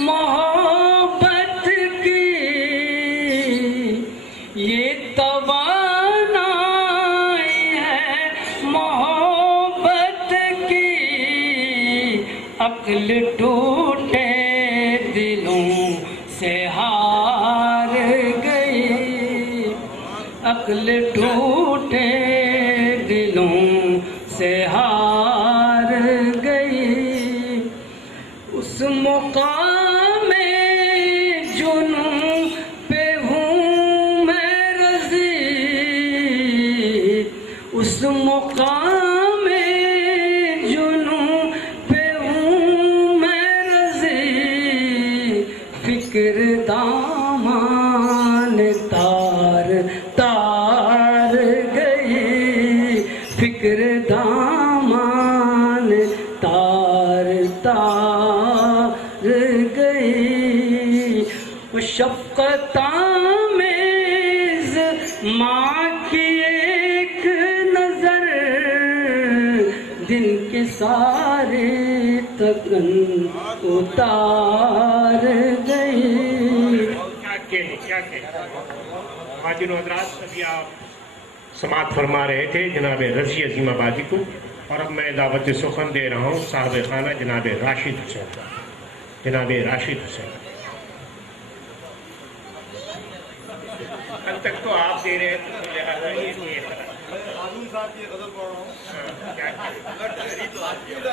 محبت کی یہ توانائی ہے محبت کی عقل ٹوٹے دلوں سے ہار گئی عقل ٹوٹے دلوں سے ہار گئی اس مقام جنوں پہ ہوں میں رضی اس مقام جنوں پہ ہوں میں رضی فکر دامان تار تار گئی فکر دامان تار تار گئی شفقت آمیز ماں کی ایک نظر دن کے سارے تکن اتار گئی. خواجین و حضرات، ابھی آپ سماعت فرما رہے تھے جناب رضی عظیم آبادی کو، اور اب میں دعوت سخن دے رہا ہوں صاحب خانہ جناب راشد حسین کا. جناب راشد حسین، کل تک تو آپ دے رہے تھے، لہٰذا یہ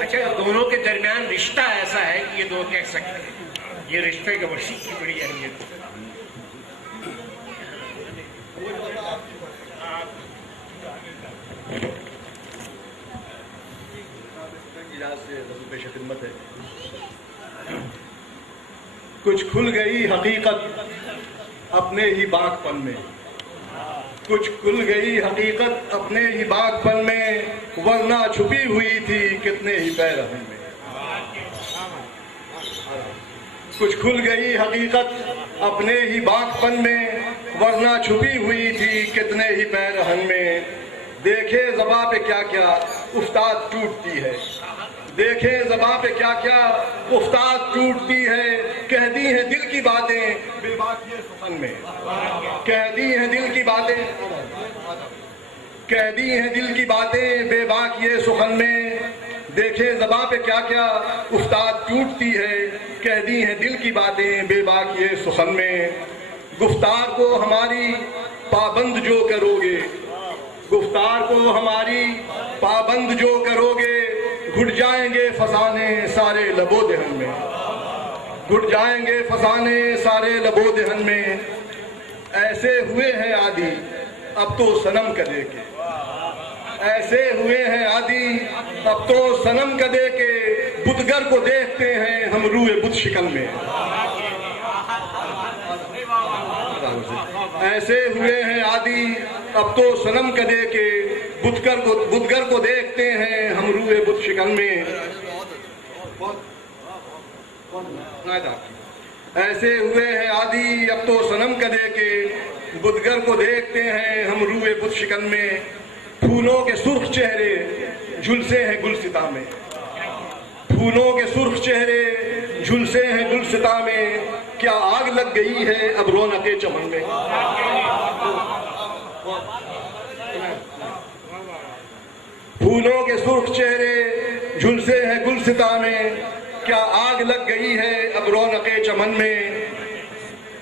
اچھا دونوں کے درمیان رشتہ ایسا ہے کہ یہ دو کہہ سکتے ہیں. یہ رشتے کے وسیع کی بڑی اہمیت ہے. پیش خدمت ہے. کچھ کھل گئی حقیقت اپنے ہی باغ پن میں کچھ کھل گئی حقیقت اپنے ہی باغ پن میں ورنہ چھپی ہوئی تھی کتنے ہی پیرہن میں. کچھ کھل گئی حقیقت اپنے ہی باغ پن میں ورنہ چھپی ہوئی تھی کتنے ہی پیرہن میں. دیکھے زباں پہ کیا کیا افتاد ٹوٹتی ہے دیکھے زباں پہ کیا کیا افتاد ٹوٹتی ہے. کہہ دی ہیں دل کی باتیں بے باک یہ سخن میں کہہ دی ہیں دل کی باتیں کہہ دی ہیں دل کی باتیں بے باک یہ سخن میں. دیکھے زباں پہ کیا کیا افتاد ٹوٹتی ہے کہہ دی ہیں دل کی باتیں بے باک یہ سخن میں. گفتار کو ہماری پابند جو کرو گے گفتار کو ہماری پابند جو کرو گے گھٹ جائیں گے فسانے سارے لبو دہن میں گھٹ جائیں گے فسانے سارے لبو دہن میں. ایسے ہوئے ہیں عادی اب تو صنم کدے کے ایسے ہوئے ہیں عادی اب تو صنم کدے کے بتگر کو دیکھتے ہیں ہم روئے بت شکن میں. ایسے ہوئے ہیں عادی اب تو صنم کدے کے بتگر کو دیکھتے ہیں ہم روئے بت شکن میں. ایسے ہوئے ہیں عادی اب تو صنم کدے کے بتگر کو دیکھتے ہیں ہم روئے بت شکن میں. پھولوں کے سرخ چہرے جھلسے ہیں گلستاں میں پھولوں کے سرخ چہرے جھلسے ہیں گلستاں میں. کیا آگ لگ گئی ہے اب رونق چمن میں پھولوں کے سرخ چہرے جھلسے ہیں گلستاں میں. کیا آگ لگ گئی ہے اب رونق چمن میں.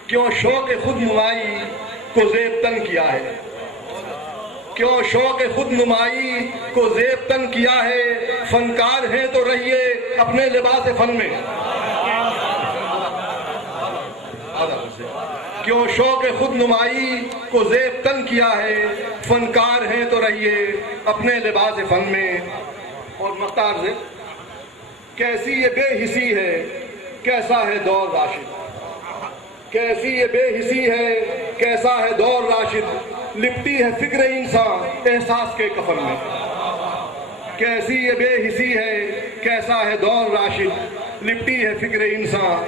کیوں شوق خود نمائی کو زیب تن کیا ہے کیوں شوق خود نمائی کو زیب تن کیا ہے. فنکار ہیں تو رہیے اپنے لباس فن میں کیوں شوق خود نمائی کو زیب تن کیا ہے. فنکار ہیں تو رہیے اپنے لباس فن میں. اور مختار سے کیسی یہ بے حسی ہے کیسا ہے دور راشد کیسی یہ بے حسی ہے کیسا ہے دور راشد. لپٹی ہے فکر انسان احساس کے کفن میں کیسی یہ بے حسی ہے کیسا ہے دور راشد. لپٹی ہے فکر انسان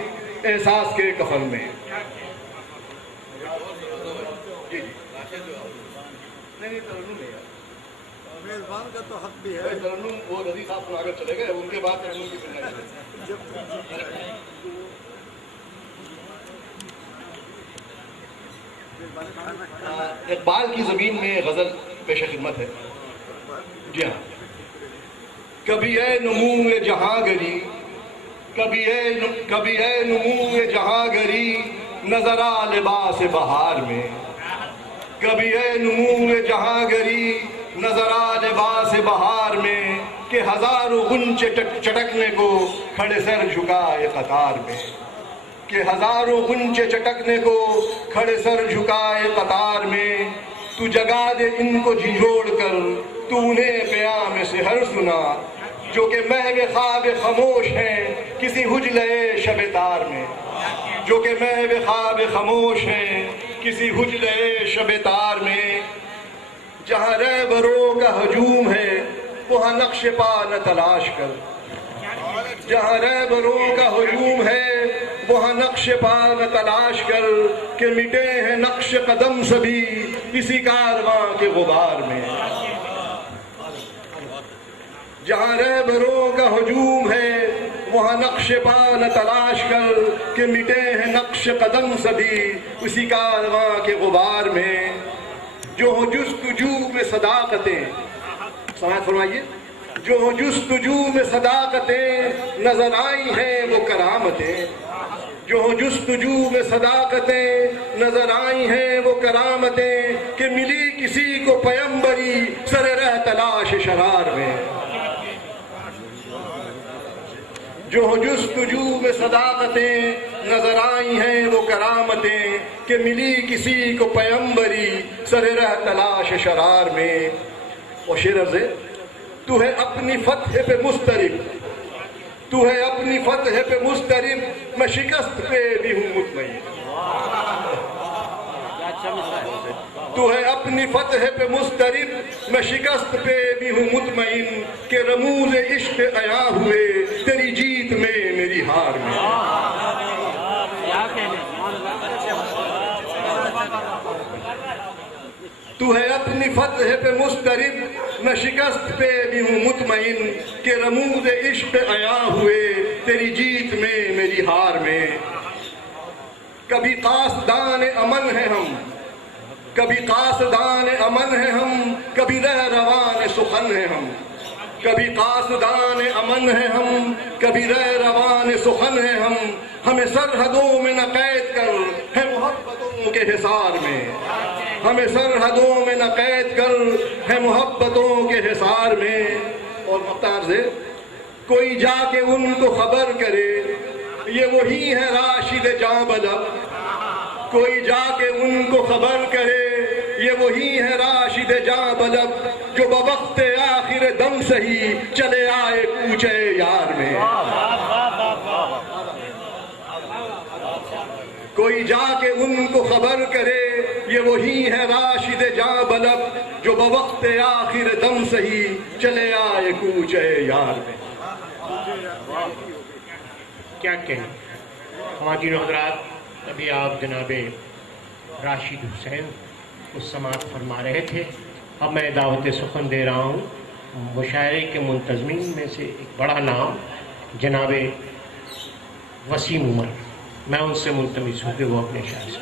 احساس کے کفن میں. میزبان کا تو حق بھی ہے. ترنم وہ رضی صاحب سنا کر چلے گئے ان کے بعد ترنم کی سننا ہے. اقبال کی زمین میں غزل پیش خدمت ہے. جی ہاں. کبھی اے نمو جہاں گری، کبھی اے نمو جہاں گری نظر آ لباس بہار میں. کبھی اے نمو جہاں گری نظر آ لباس بہار میں، کہ ہزاروں غنچے چٹکنے کو کھڑے سر جھکائے قطار میں. کہ ہزاروں غنچے چٹکنے کو کھڑے سر جھکائے قطار میں. تو جگا دے ان کو جھنجھوڑ کر تو انہیں پیام سحر سنا، جو کہ محو خواب خاموش ہیں کسی حجلے شب تار میں. جو کہ محو خواب خاموش ہیں کسی حجلے شب تار میں. جہاں رہبروں کا ہجوم ہے وہاں نقش پا نہ تلاش کر. جہاں رہبروں کا ہجوم ہے وہاں نقش پا نہ تلاش کر، کہ مٹے ہیں نقش قدم سبھی اسی کارواں کے غبار میں. جہاں رہبروں کا ہجوم ہے وہاں نقش پا نہ تلاش کر، کہ مٹے ہیں نقش قدم سبھی اسی کارواں کے غبار میں. جو ہو جستجو میں صداقتیں، سماعت فرمائیے، جو ہو جستجو میں صداقتیں نظر آئی ہیں وہ کرامتیں. جو ہو جستجو میں صداقتیں نظر آئی ہیں وہ کرامتیں، کہ ملی کسی کو پیمبری سر رہ تلاش شرار میں. جو ہو جستجو میں صداقتیں نظر آئی ہیں وہ کرامتیں، کہ ملی کسی کو پیمبری سر رہ تلاش شرار میں. اور شعر عرض ہے، تو ہے اپنی فتح پہ مضطرب، تو ہے اپنی فتح پہ مضطرب، میں شکست پہ بھی ہوں مطمئن. تو ہے اپنی فتح پہ مضطرب، میں شکست پہ بھی ہوں مطمئن، کہ رموز عشق عیاں ہوئے تیری جیت میں میری ہار میں. تو ہے اپنی فتح پہ مضطرب، میں شکست پہ بھی ہوں مطمئن، کہ رموز عشق عیاں ہوئے تیری جیت میں میری ہار میں. کبھی قاصدان امن ہیں ہم، کبھی قاصدان امن ہیں ہم، کبھی رہ روان سخن ہیں ہم. کبھی قاصدان امن ہیں ہم، کبھی رہ روان سخن ہیں ہم. ہمیں سرحدوں میں نہ قید کر ہے محبتوں کے حصار میں. ہمیں سرحدوں میں نہ قید کر ہے محبتوں کے حصار میں. اور مختار سے، کوئی جا کے ان کو خبر کرے یہ وہی ہے راشد جاں بلب. کوئی جا کے ان کو خبر کرے یہ وہی ہے راشد جاں بلب، جو بوقت آخر دم سہی چلے آئے کوچے یار میں. کوئی جا کے ان کو خبر کرے یہ وہی ہے راشد جاں بلب، جو بوقت آخر دم سہی چلے آئے کوچے یار میں. کیا کہیں خواتین و حضرات، ابھی آپ جناب راشد حسین کو سماعت فرما رہے تھے. اب میں دعوت سخن دے رہا ہوں مشاعرے کے منتظمین میں سے ایک بڑا نام جناب وسیم عمر. میں ان سے ملتمس ہوں کہ وہ اپنے شاعر سے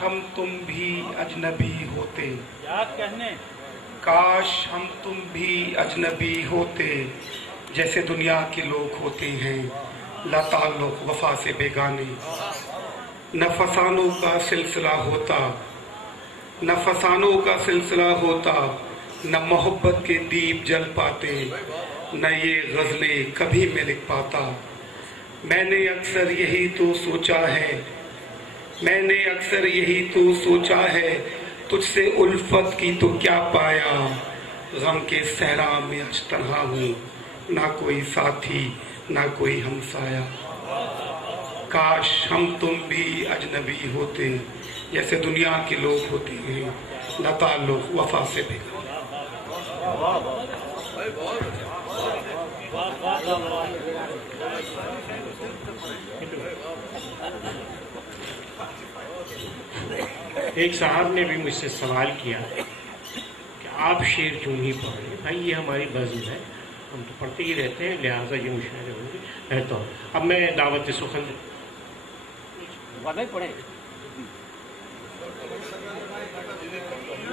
ہم تم بھی اجنبی ہوتے، کاش ہم تم بھی اجنبی ہوتے، جیسے دنیا کے لوگ ہوتے ہیں لا تعلق وفا سے بیگانے. نہ فسانوں کا سلسلہ ہوتا، نہ فسانوں کا سلسلہ ہوتا، نہ محبت کے دیپ جل پاتے، نہ یہ غزلیں کبھی میں لکھ پاتا. میں نے اکثر یہی تو سوچا ہے، میں نے اکثر یہی تو سوچا ہے، تجھ سے الفت کی تو کیا پایا. غم کے صحرا میں آج تنہا ہوں، نہ کوئی ساتھی نہ کوئی ہمسایا. کاش ہم تم بھی اجنبی ہوتے، جیسے دنیا کے لوگ ہوتے ہیں نہ تعلق وفا سے بیگانے. ایک صاحب نے بھی مجھ سے سوال کیا کہ آپ شعر کیوں نہیں پڑھ رہے؟ بھائی یہ ہماری بزم ہے، ہم تو پڑھتے ہی رہتے ہیں، لہٰذا یہ مشاعرے ہوں گے رہتا ہوں۔ اب میں دعوت سخن پڑھیں،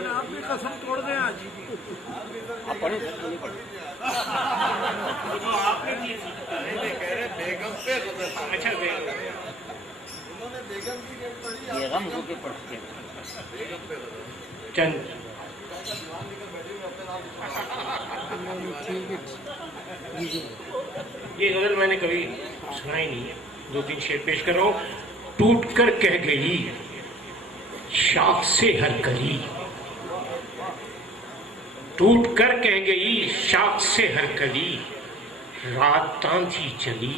آپ بھی قسم توڑ دیں آج، آپ پڑھیں، اچھا بیگم ہو کے پڑھتے ہیں چند یہ غزل میں نے کبھی سنا ہی نہیں ہے، 2-3 شعر پیش کر رہا ہوں۔ ٹوٹ کر کہہ گئی شاخ سے ہر کلی، ٹوٹ کر کہہ گئی شاخ سے ہر کلی، رات تاندھی چلی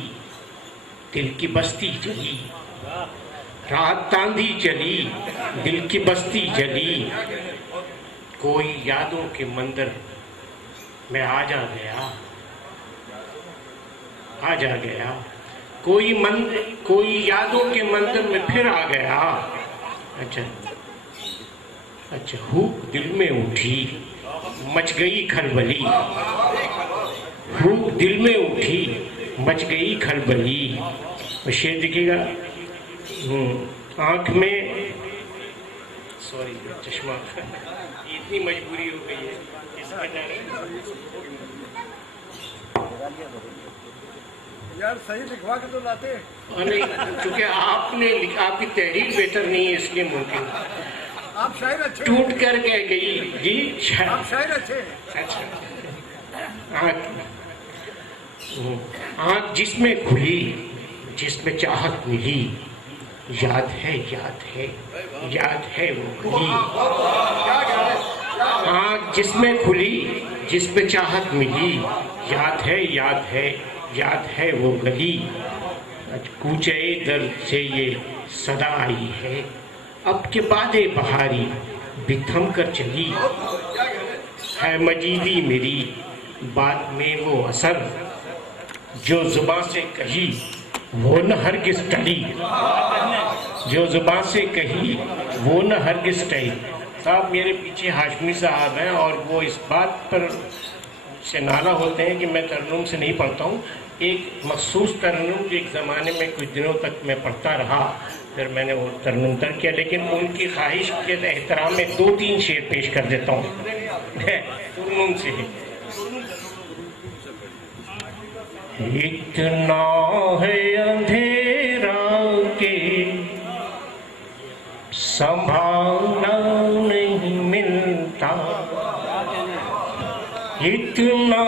دل کی بستی جلی، رات تاندھی چلی دل کی بستی جلی، کوئی یادوں کے مندر میں آ جا گیا، آ جا گیا، کوئی یادوں کے مندر میں پھر آ گیا۔ اچھا ہوک دل میں اٹھی مچ گئی کھلبلی، ہوک دل میں اٹھی مچ گئی کھلبلی۔ شعر دیکھیے گا، آنکھ میں سوری چشمہ اتنی مجبوری ہو گئی ہے اس یار صحیح لکھوا کے تو لاتے، چونکہ آپ کی تحریر بہتر نہیں ہے اس لیے ممکن۔ آپ شاعر اچھے، ٹوٹ کر کہہ گئی جی، آپ شاعر اچھے، آنکھ جس میں کھلی جس میں چاہت ملی، یاد ہے یاد ہے یاد ہے وہ گلی، آنکھ جس میں کھلی جس میں چاہت ملی، یاد ہے یاد ہے یاد ہے وہ گلی، کوچے درد سے یہ صدا آئی ہے، اب کے بعد بہاری بھی تھم کر چلی، ہے مجیدی میری بات میں وہ اثر، جو زباں سے کہی وہ نہ ہرگز ٹلی، جو زباں سے کہی وہ نہ ہرگز ٹلی۔ صاحب میرے پیچھے ہاشمی صاحب ہیں اور وہ اس بات پر سے ناراض ہوتے ہیں کہ میں ترنم سے نہیں پڑھتا ہوں۔ ایک مخصوص ترنم جو ایک زمانے میں کچھ دنوں تک میں پڑھتا رہا، پھر میں نے وہ ترنم ترک کیا، لیکن ان کی خواہش کے احترام میں 2-3 شعر پیش کر دیتا ہوں ترنم سے۔ اتنا ہے اندھیرا کہ سنبھالنا نہیں ملتا، اتنا